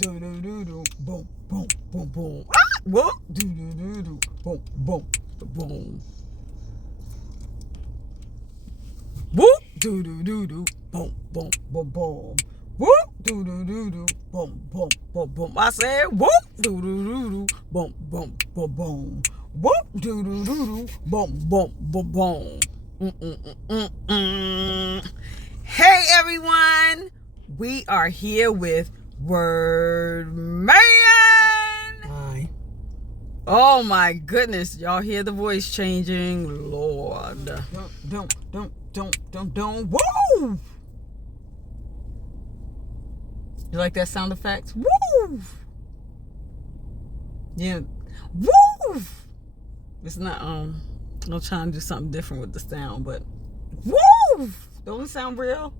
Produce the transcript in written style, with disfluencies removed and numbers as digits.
do do do do, boom, boom, boom, boom. Ah, whoop, do do do do, boom, boom, boom. Whoop, do do do do, boom, boom, boom, boom. Whoop, do do do do, boom, boom, boom, boom. I said, whoop, do do do do, boom, boom, boom, boom. Whoop, do do do do, boom, boom, boom, boom. Hey everyone, we are here with Word Man. Hi. Oh my goodness, y'all hear the voice changing, Lord. Don't. Woo! You like that sound effect? Woo! Yeah. Woo! It's not I'm trying to do something different with the sound, but woo! Don't it sound real?